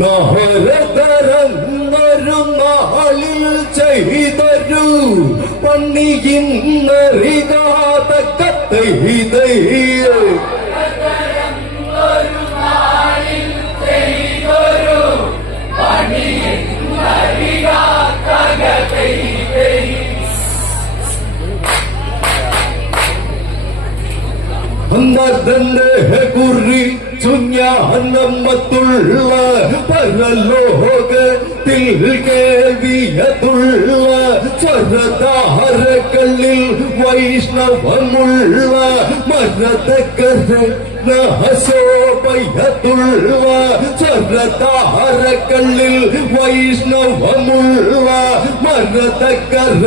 നാരതരം ഒരു നാളിൽ ചെയ്തൊരു പണിയിന്നറിയാത കത്തൈതൈ അന്നതന്റെ കുറിച്ചു ഞാനമ്മത്തുള്ള പരലോകത്തിൽ കേൾവിയതുള്ള സ്വരധാരകളിൽ വൈഷ്ണവമുള്ള മരതക്കര ശോഭയത്തുള്ള സ്വരധാരകളിൽ വൈഷ്ണവമുള്ള മരതക്കര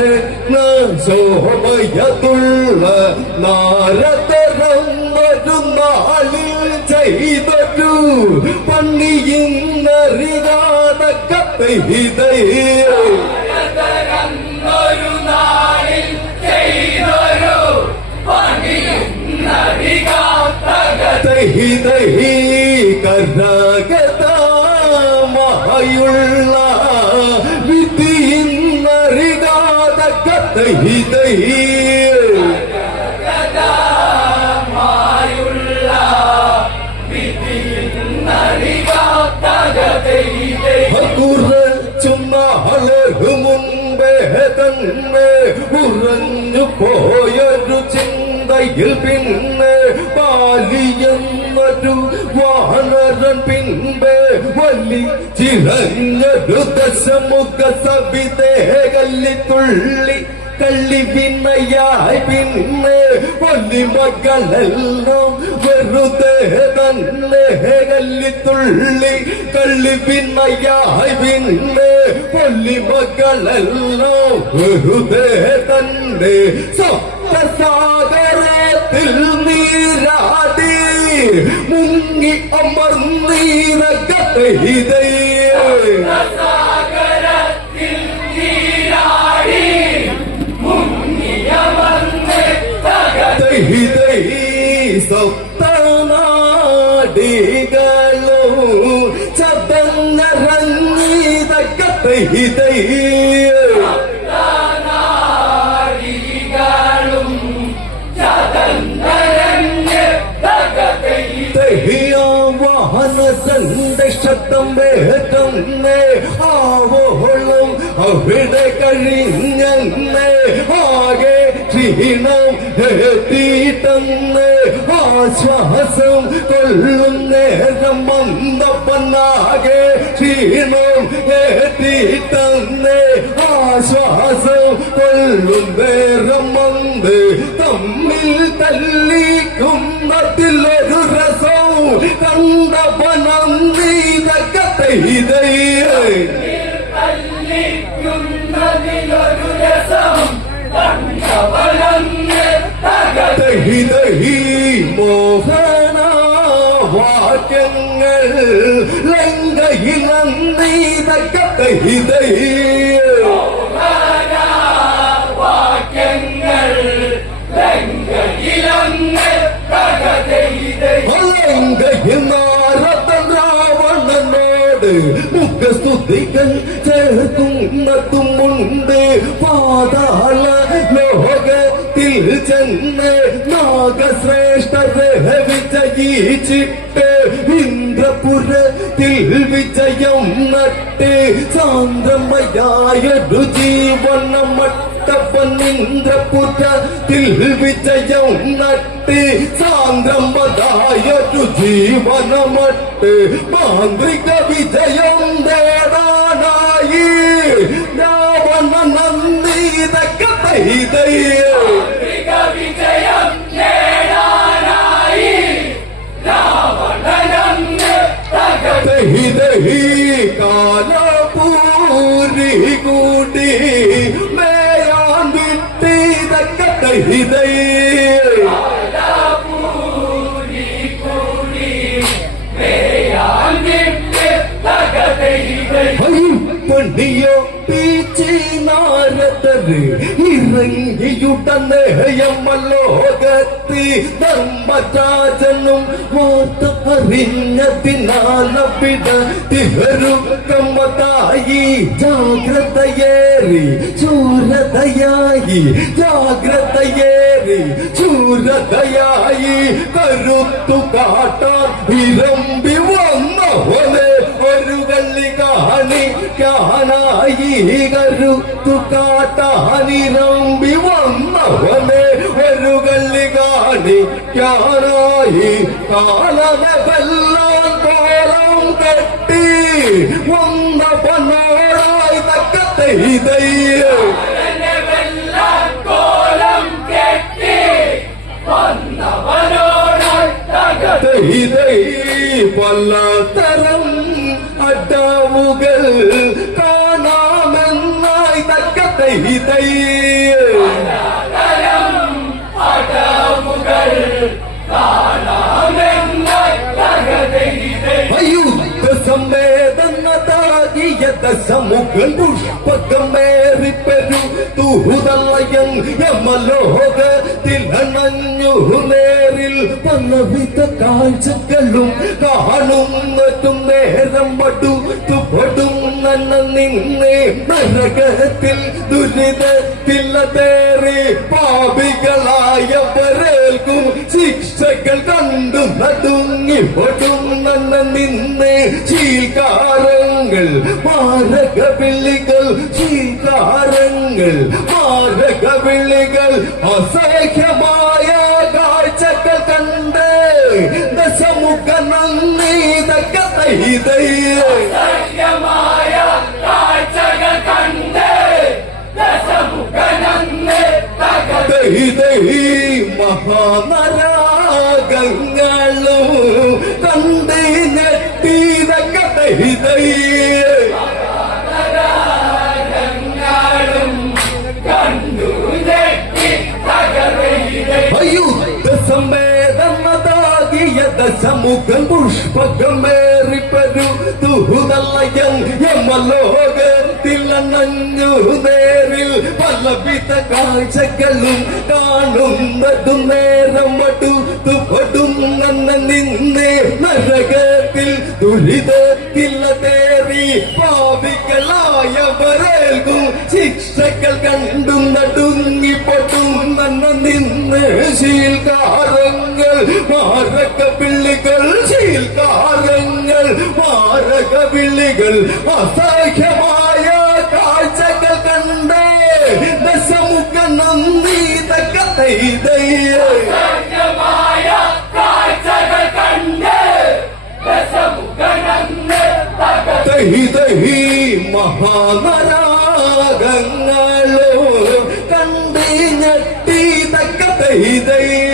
ശോഭയത്തുള്ള നാരതരം ഒരു ചെയ്തൊരു പണിയിന്നറിയാത നടികാത്തക തൈതൈ കരകതമായുള്ള വിധിയിന്നറിയാത കത്തൈതൈ ദശമുഖ സവിതേ കല്ലിത്തുള്ളി കള്ളി പിന്നയായി പിന്നെ മക്കളെല്ലാം വെറുതെ തന്നെ കല്ലിത്തുള്ളി കള്ളി പിന്നയായി പിന്നെ മക്കളെല്ലാം വെറുതെ തന്നെ സപ്തസാഗരത്തിൽ നീരാടി அங்கி அமர்ந்து இதய വേഗന്നേ ആവോളം അവിടെ കഴിഞ്ഞേ ആകെ ക്ഷീണം എത്തിയിട്ടെന്ന് ആശ്വാസം കൊള്ളും നേരം വന്നപ്പനാകെ ക്ഷീണം എത്തിയിട്ടെന്ന് ആശ്വാസം കൊള്ളും വന്ന് തമ്മിൽ തല്ലിക്കുന്നതിലൊരു രസം രസവും നീതക്കത്തെ തല്ലിക്കുന്നതിലൊരു ലങ്കയിൽ നന്ദി തക മോഹന വാക്യങ്ങൾ മുഖസ്തുതികൾ ചേർത്തുന്നതുമുണ്ട് പാതാള ലോകത്തിൽ ചെന്ന് നാഗശ്രേഷ്ഠരെ വിജയിച്ചിട്ട് ഇന്ദ്രപുരത്തിൽ വിജയം നട്ട് സാന്ദ്രമയായൊരു ജീവനമട്ടപ്പൻ ഇന്ദ്രപുരത്തിൽ വിജയം നട്ട് സാന്ദ്രമതായൊരു ജീവനമട്ട് മാന്ത്രിക വിജയം നേടാനായി രാവണ നന്ദിതൊക്കെ തൈതയ്യേ ഇറങ്ങിയുടനെ യമലോകത്തി ധർമ്മരാജനും വാർത്ത അറിഞ്ഞതിനാലവിട തിഹരുക്കമ്മതായി ജാഗ്രതയേറി ചൂരതയായി. ജാഗ്രതയേറി ചൂരതയായി. കരുത്തു കാട്ടാൻ ഇരമ്പി കാണിക്കാനായി കരുത്തു കാട്ടാനിരമ്പി ഒരു കള്ളി കാണിക്കാനായി കാലമെല്ലാം കോലം കെട്ടി വന്ന പന്നോടായി തക്കത്തെ ഇതയ്യോ വെല്ലാം കോലം സമ്മേതന്നതാകിയ ദശമുഖൻ പുഷ്പകമേറിപ്പെരു തൂതലയം യമലോകത്തിൽ അണഞ്ഞു നേരിൽ പലവിധ കാഴ്ചകളും കാണുന്നതും നേരം പടുത്തു പടുന്ന നിന്ന് നരകത്തിൽ ദുരിതത്തിലതേറി പാപികളായവരേൽക്കും ശിക്ഷകൾ കണ്ടു നടുങ്ങി പൊടുന്ന നിന്നെ ചീൽക്കാരങ്ങൾ മാരകവിളികൾ ചീൽക്കാരങ്ങൾ മാരകവിളികൾ അസഹ്യമായ കാഴ്ചകൾ കണ്ട് ദശമുഖ നന്ദി തക്കതൈതയ്യേ തകർത്ത് മഹാനരാഗങ്ങളും കണ്ട് ഞെട്ടിതൊക്കെ ും കണ്ടു ഞെട്ടി തകർത്ത് അയുദ്ധ സമ്മേതന്നതാകിയ ദശമുഖൻ അണഞ്ഞു നേരിൽ പലവിധ കാഴ്ചകളും കാണുന്നതും നേരം മടുത്തു നിന്നെ നരകത്തിൽ ദുരിതത്തിലതേറി പാപികളായവരേൽക്കും. ശിക്ഷകൾ കണ്ടു നടുങ്ങി നിന്ന് ശീൽക്കാരങ്ങൾ മാരക പിള്ളികൾ ശീൽക്കാരങ്ങൾ മാരക പിള്ളികൾ അസഹ്യമായ സത്യമായ കാഴ്ചകൾ കണ്ട് ഞെട്ടി തക്ക തഹി ും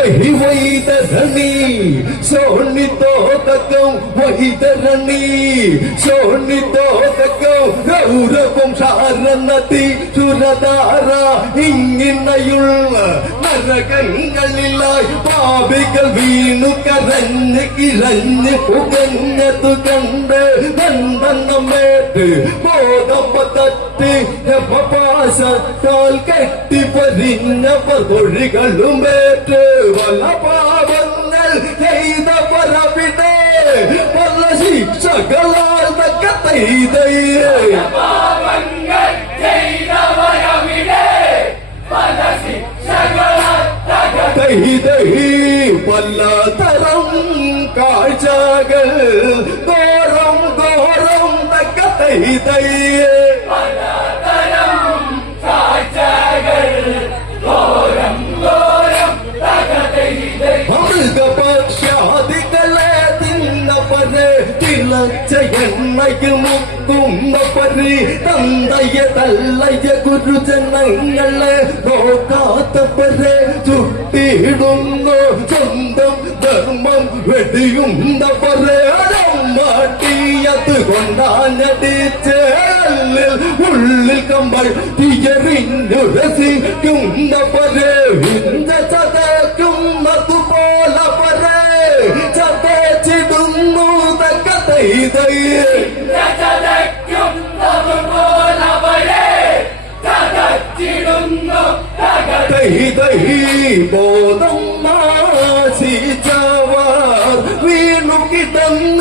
തകർത്ത് തഹി വൈതരണി സോണിത്തോ തക്കം വൈതരണി സോണിത്തോ തക്കം ഗൗരവം ഷാരനതി ചുരധാര ഇങ്ങനെയുള്ള നരകങ്ങളിലായി പാപികൾ വീണു കരഞ്ഞ് കിഴഞ്ഞ് പുകഞ്ഞതു കണ്ട് ബന്ധനമേറ്റ് ബോധപ്പത്തറ്റ് പാശത്താൽ കെട്ടിപ്പരിഞ്ഞവർ തൊഴികളുമേറ്റ് വല്ല പാപങ്ങൾ ചെയ്തവരവിടെ പല ശിക്ഷകളാൽ തക്ക തൈതയേ പാപങ്ങൾ ചെയ്തവരവിടെ പല തകർത്ത് തൈതൈ പലതരം കാഴ്ചകൾ ഘോരം ഘോരം തക്ക തൈതയ്യേ പലതരം കാഴ്ചകൾ ഘോരം ഘോരം തകർത്ത് മൃഗപക്ഷാദികളെ തിന്നവരെ തിളച്ച എണ്ണയിൽ മുക്കുന്നവര് തന്തയ തള്ളയ ഗുരുജനങ്ങളെ നോക്കാത്തവരെ വെടിയുന്നവരെ മാട്ടിയത് കൊണ്ടാഞ്ഞടിച്ച് ഉള്ളിൽ കമ്പൾ തീയറിഞ്ഞുരസിക്കുന്നവരെ ഇഞ്ച ചതക്കുന്നതുപോലെ പരെ ചതച്ചിടുന്നു തക്ക തൈതയ്യേ ചതയ്ക്കുന്നതുപോലവരെ. ചതച്ചിടുന്നു തൈ ബോധം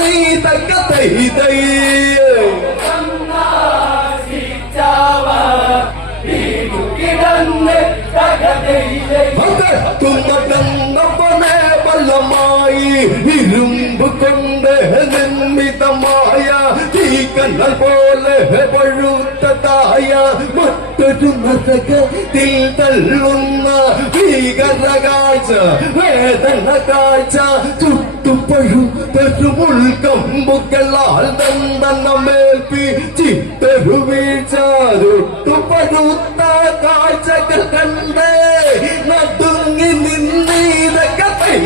കിടന്നീ തക്ക തൈ തൈ ബലമായി ഇരുമ്പ് കൊണ്ട് നിർമ്മിതമായ തീക്കണ്ണൽ പോലെ പഴുത്തതായ മറ്റൊരു നരകത്തിൽ തള്ളുന്ന ഭീകര കാഴ്ച വേദന കാഴ്ച ചുട്ടുപഴുത്തൊരു മുൾക്കമ്പുകളാൽ ദന്തനമേൽപ്പി ചിത്തൊരു വീഴ്ച ചുട്ടുപഴുത്ത കാഴ്ചകൾ കണ്ട് നടുങ്ങി നിന്ന്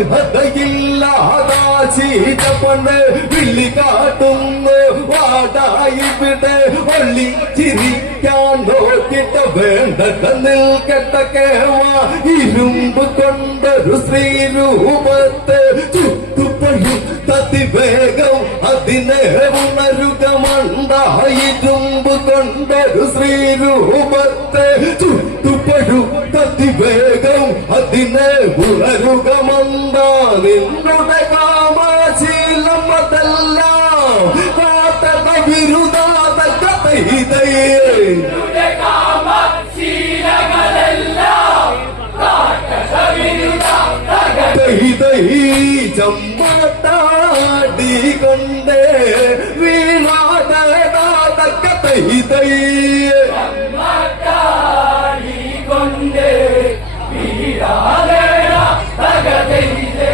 അർഹതയില്ലാതാശീച്ച പൊണ്ണ് വിളി കാട്ടുന്നു വാടായിവിടെ ഒള്ളി ചിരിക്കാൻ നോക്കിട്ട് വേണ്ടത് നിൽക്കട്ട കേവ ഇരുമ്പ് കൊണ്ടൊരു ശ്രീരൂപത്തെ ചുറ്റുപഴും തതിവേഗം അതിനെ ഉണരുക മണ്ടായിരുമ്പ് കൊണ്ടൊരു ശ്രീരൂപത്തെ ചുറ്റുപഴു തതിവേഗം അതിനെ ഉണരുക മണ്ട നിന്നുടെ കാമശീലം അതെല്ലാം കാത്തത വിരുദാത കഥ കാമശീലങ്ങളെല്ലാം തകത ചമ്മട്ടാടി കൊണ്ടേ തകതയിലെ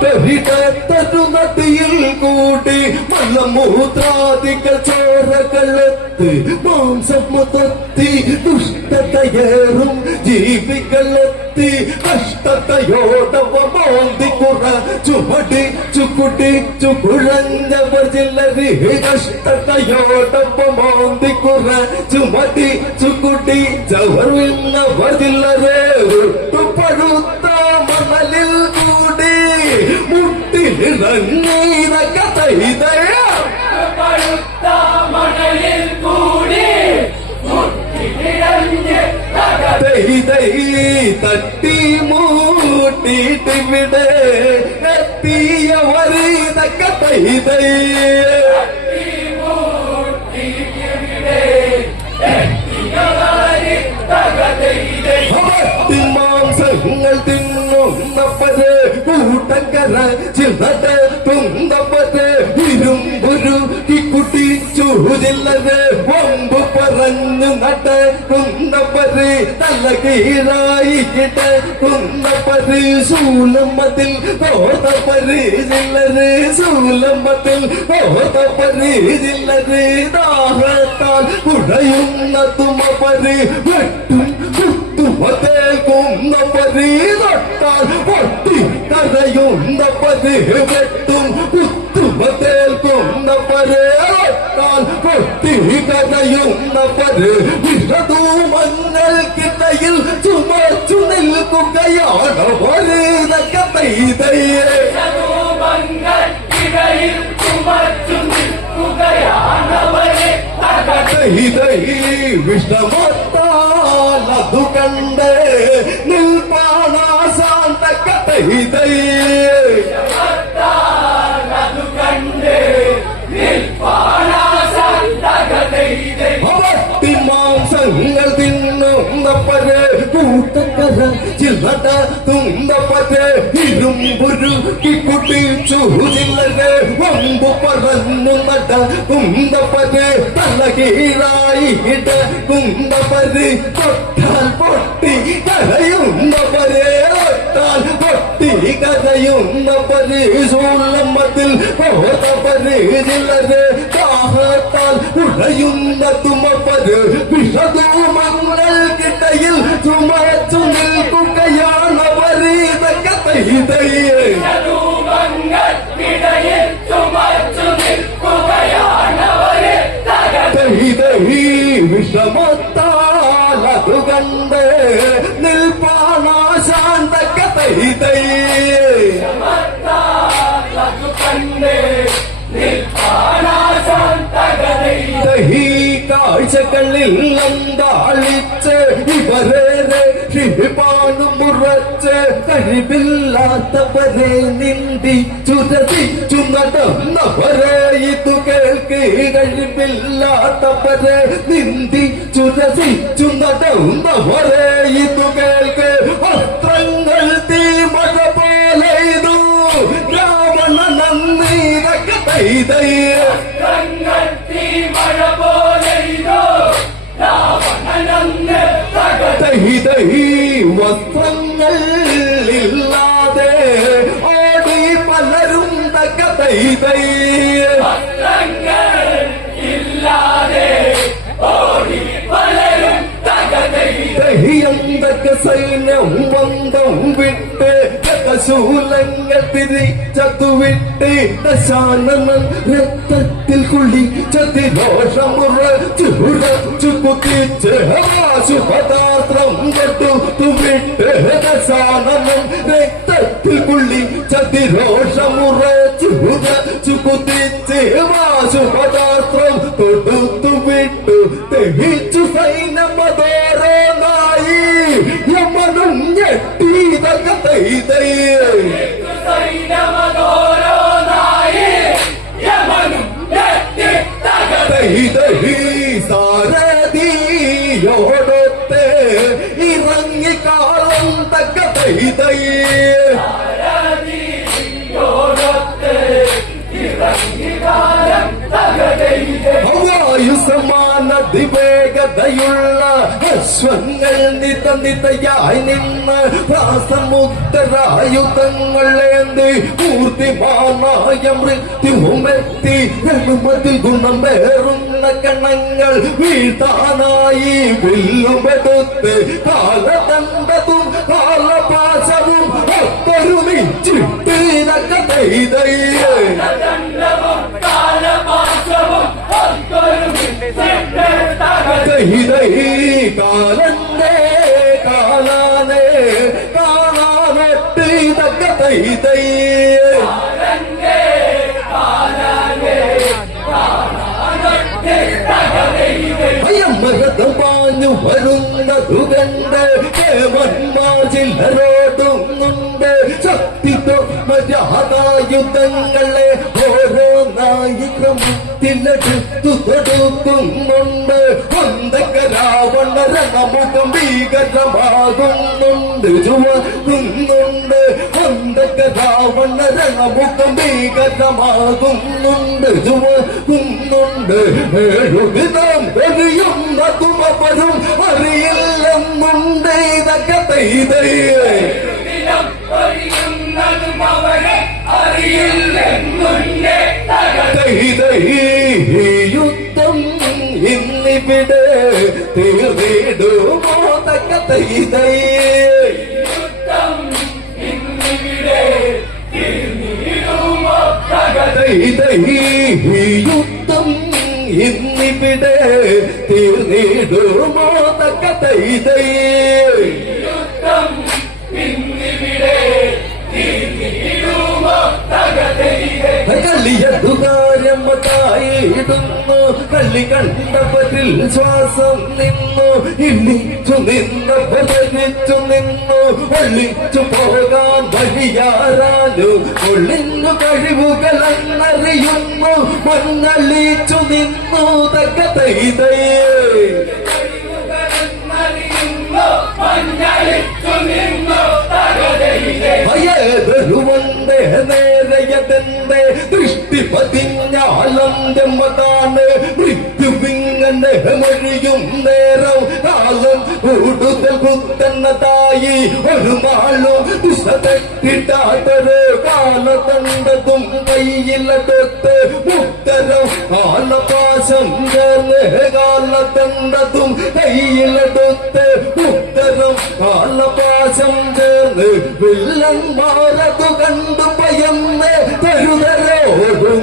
പെരിടത്തൊരു നദിയിൽ കൂടി മലമൂത്രാദികൾ ചോരകളെത്ത് മാംസം മുതത്തി ദുഷ്ടതയേറും ജീവികളെത്തി കഷ്ടതയോടവ ఉంది ಕುರ ಚುಹಟಿ ಚುಕುಟಿ ಚುಕುರಂಜಬರ್ ಜಿಲ್ಲರಿ ಕಷ್ಟತಯೋಟಪ್ಪ ಮೋಂದಿ ಕುರ ಚುಮಟಿ ಚುಕುಟಿ ಚವರಿಲ್ಲ ಬರ್ದಿಲ್ಲರೆ ಹುಟ್ಟು ಪಡುತ್ತ ಮನಲಿ ಕೂಡಿ ಮುಟ್ಟಿ ರನ್ನೀರ ಕಥೆಯಿದಯ ಪಡುತ್ತ ಮನಲಿ ಕೂಡಿ ಮುಟ್ಟಿ ತಟ್ಟಿ ಮೂ തട്ടി എത്തിയ എത്തിയവരീതക തൈതൈ മാംസങ്ങൾ തിന്നുന്നപ്പത് കൂട്ടക്കര ചിന്നത തുന്നപ്പത് ഇരുമ്പുരു കിക്കുട്ടി ജില്ലത് ബൊമ്പ് പറഞ്ഞു നട്ട துன்பப்பது தனக்கு இதாயிட்ட துன்பப்பது சூலம்பத்தில் தோத்தப்பது சில்லது. சூலம்பத்தில் தோத்தப்பது சில்லது. தாகத்தால் குடையும் துமப்பது வெட்டும் குத்துமத்தேல் குந்தப்பது. தொட்டால் பொட்டி கதையும் தப்பது. வெட்டும் குத்துமத்தேல் குந்தப்பது. தொட்டால் பொட்டி கதையும் தப்பது. விரதூமன் വിഷതു മങ്ങൾക്കിടയിൽ ചുമച്ചു നിൽക്കുകയാണ് ഒരു തൈതയെ രൂപങ്ങൾ ഇടയിൽ ചുമച്ചു നിൽക്കുകയാണവരെ തകത വിഷമത്താലതു കണ്ട് നിൽപ്പാണാശാന്ത തിന്നുന്നപ്പര് കൂട്ടക്കര ചില്ലട തുന്നപ്പര് ഇരുമ്പ് ഉരുക്കി കുട്ടിച്ചു ചില്ലരെ വമ്പു പറന്നു നട. കുന്തപ്പര് തലകീഴായിട്ട് കുന്തപ്പര് തൊട്ടാൽ പൊട്ടി കരയുന്നവരെ തൊട്ടാൽ പൊട്ടി കരയുന്നവര്. സൂളമ്മത്തിൽ പോതവര് ചില്ലര് ദാഹത്താൽ ഉടയുന്ന തുമപ്പര് വിഷധൂമങ്ങൾ കിട്ടയിൽ ചുമച്ചു നിൽക്കുകയാണവര് ഇതൊക്കെ വിഷമത്താൽ അത് കണ്ട് നിൽപ്പാണാശാന്തക്ക തൈതൈ തകർന്നു കണ്ട് നിൽപ്പാനാശാന്തകതൈ ഈ കാഴ്ചകളിൽ അന്താളിച്ച് ഇവരേറെ കഴിവില്ലാത്തവരെ നിന്ദി ചുരതിച്ചു നടന്നവരെ ഇതു കേൾക്ക് കഴിവില്ലാത്തവരെ നിന്ദി ചുരതിച്ചു നടന്നവരെ ഇതു കേൾക്ക്. വസ്ത്രങ്ങൾ തീമഴ പോലെ ഇതു. രാവണ നന്ദീരക തൈതയ്യ തങ്ങൾ തീ മഴ പോലെ ഇതോ. രാവണനന്ന് തകർന്നു തൈതൈ. വസ്ത്രങ്ങൾ തക്ക തൈതൈ വസ്ത്രങ്ങൾ ഇല്ലാതെ ഓടി പലരും തകതൈ തഹിയന്തക്ക സൈന്യം വന്തം വിട്ട് ശൂലങ്ങൾ തിരിച്ചതുവിട്ട് ദശാനനം രക്തത്തിൽ കുളിച്ചതി രോഷമുറ ചുരച്ചു കുത്തിച്ച് ശുഭദാത്രം കെട്ടു വിട്ട് ദശാനനൻ രക്തത്തിൽ കുളിച്ചതി രോഷമുറ ചുരച്ചു കുത്തിച്ച് ശുഭദാത്രം വായു സമാന ദിവേഗതയുള്ള അശ്വങ്ങൾ നിത നിതയായി നിന്ന് പ്രാസമുക്തരായുധങ്ങളേന്തി മൂർത്തിമാനായ മൃത്യുമെത്തി രണമതിൽ ഗുണമേറുന്ന കണങ്ങൾ വീഴ്ത്താനായി വില്ലുമെടുത്ത് കാലതണ്ടതും കാലപാശവും ഒത്തൊരുമിച്ചിട്ട് ഇതൊക്കെ ദണ്ഡവും കാലപാശവും തൈതൈ കാലന്റെ കാലാനെ കാണാനൊട്ട് തക്ക തൈതൈ തന്റെ കാലാനെ കാണാനൊട്ട് തകതൈതേ അയമൃതം പാഞ്ഞു വരുന്നതു കണ്ട് ദേവന്മാർ ചില്ലരോടുന്നുണ്ട് ഓരോന്നായി ക്രമത്തിലെടുത്തു തൊടുക്കുന്നുണ്ട് ഒന്നക്ക രാവണ രണമുഖം ഭീകരമാകുന്നുണ്ട്. ചുവക്കുന്നുണ്ട് ഒന്നക്ക രാവണ രണമുഖം ഭീകരമാകുന്നുണ്ട്. ചുവക്കുന്നുണ്ട് ഏഴുവിധം എറിയുന്ന തുമപരും അറിയില്ലെന്നുണ്ട്. ഇതൊക്കെ തൈതയേ അറിയില്ലെന്നുണ്ട്. യുദ്ധം ഇന്നിവിടെ തീർന്നിടുമോ തക്ക തൈതൈ യുദ്ധം ഇന്നിവിടെ തീർന്നിടുമോ യുദ്ധം തകതൈതേ കള്ളി കണ്ടപ്പതിൽ ശ്വാസം നിന്നു. ഇള്ളിച്ചു നിന്നവർ ധരിച്ചു നിന്നു. ഒളിച്ചു പോകാൻ വഴിയാരാനു ഒളിഞ്ഞു കഴിവുകളെന്നറിയുന്നു. മണ്ണളിച്ചു നിന്നു തക്ക പതിഞ്ഞാലന്ത്യമ്മതാണ് മൃത്യുവിങ്ങനെ ദിശ തെറ്റിട്ടാത്തൊരു കാലത്തണ്ടതും കയ്യിലടുത്ത് മുത്തരം കാലപാശം ചേർന്ന് കാലത്തണ്ടതും ഉത്തരം കാലപാശം ചേർന്ന് വില്ലന്മാരതു കണ്ടു ഭയന്ന് കരുതരെ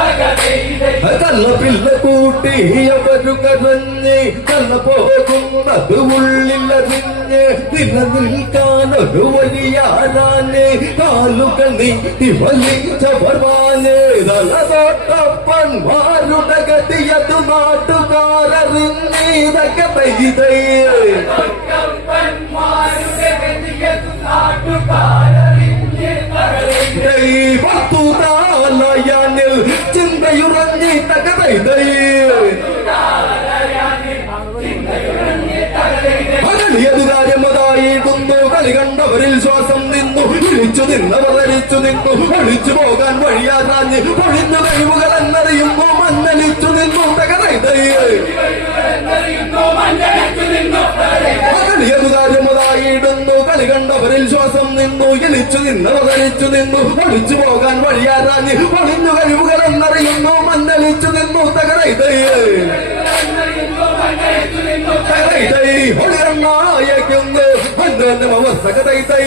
തകതൈതൈ കള്ള പിള്ള കൂട്ടി അവരു കരഞ്ഞ് കള്ള പോകുന്നത് ഉള്ളിലറിഞ്ഞ് നിലനിൽക്കാനൊരു വഴിയാനാന് കാലുകൾ നീട്ടി വലിച്ചവർ വാന് തലതോട്ടപ്പന്മാരുടെ ഗതിയത് നാട്ടുകാരറിഞ്ഞ്. തകതൈതൈ പത്തു താലയാനിൽ ചിന്തയുറങ്ങി തകതൈതൈ. അകലിയത് കാര്യമതായിരുന്നു കളി കണ്ടവരിൽ ശ്വാസം നിന്നു. വിളിച്ചു നിന്നവർ ധരിച്ചു നിന്നു. ഒളിച്ചു പോകാൻ വഴിയാതാഞ്ഞ് ഒഴിഞ്ഞ കഴിവുകൾ എന്നറിയുമ്പോ മന്നലിച്ചു നിന്നു. തകതൈതൈ. കാര്യമതായിരുന്നു കളി കണ്ടവരിൽ ശ്വാസം നിന്നു. ഇളിച്ചു നിന്നവർ ധരിച്ചു നിന്നു. ഒളിച്ചു പോകാൻ വഴിയാതാഞ്ഞ് ഒളിഞ്ഞു കഴിവുകൾ എന്നറിയുന്നു മന്നലിച്ചു നിന്നു തകരൈതൈ തകരൈതൈ മഞ്ഞളിച്ചു നിന്നു തകതൈതൈ ഒളിയണ്ണായക്കുന്നു അന്തരം അവസ്ഥ തകതൈതൈ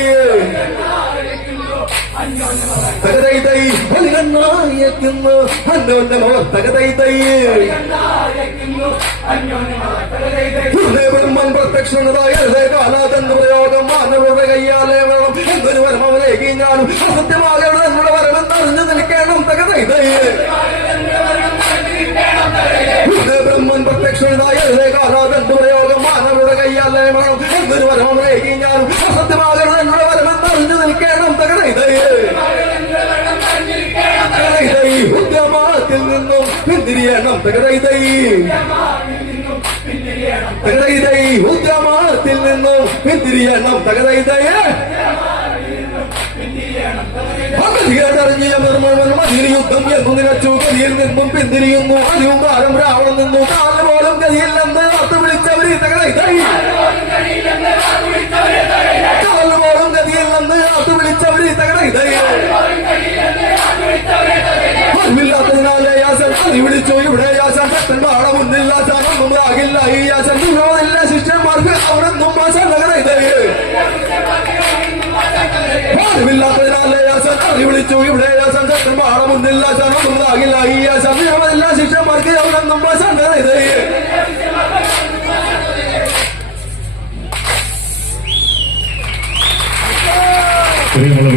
തകതൈതൈ ഒളിയണ്ണായക്കുന്നു നായക്കുന്നു അന്യോന്യമായി തകതൈതൈ. ബ്രഹ്മൻ പ്രത്യക്ഷണതായ കാലാതന്ത്ര പ്രയോഗം മാനവരുടെ കയ്യാലെ വേണം എന്തൊരു വരം അവരേക്ക് ഞാനും അസത്യമാകണം നമ്മുടെ വരമെന്ന് അറിഞ്ഞു നിൽക്കണം തകതൈതയ്യേ ബ്രഹ്മൻ പ്രത്യക്ഷണതായ കാലാതന്ത്ര പ്രയോഗം മാനവരുടെ കയ്യാലെ വേണം എന്തൊരു വരം തകതൈതൈ ഉദ്യമത്തിൽ നിന്നും പിന്തിരിയണം. തകതൈതൈ തകതൈതൈ ഉദ്യമത്തിൽ നിന്നും പിന്തിരിയണം. മതിയിൽ യുദ്ധം എന്നു നിലച്ചു. ഗതിയിൽ നിന്നും പിന്തിരിയുന്നു. കാലം രാവണം നിന്നു. കാലപോലും ഗതിയില്ലെന്ന് അത്ത് വിളിച്ചവര് തകതൈതൈ കാലപോലും ഗതിയില്ലെന്ന് അത്ത് വിളിച്ചവര് തകതൈതൈ അറിവില്ലാത്തതിനാലെ യാസൻ അതി വിളിച്ചു. ഇവിടെ യാസൻ യാസൻ ഒന്നും ആകില്ല ഈ യാസൻ ദുരോധില്ല ശിഷ്യന്മാർക്ക് അവിടെ നിന്നും ആശാൻ നഗരയിതേ അറിവില്ലാത്തതിനാലെ യാസൻ അതി വിളിച്ചു. ഇവിടെ യാസൻ യാസൻ ഒന്നും ആകില്ല ഈ യാസൻ ദുരോധില്ല ശിഷ്യന്മാർക്ക് അവിടെ നിന്നും ആശാൻ നഗരയിതേ പ്രിയമുള്ളവരെ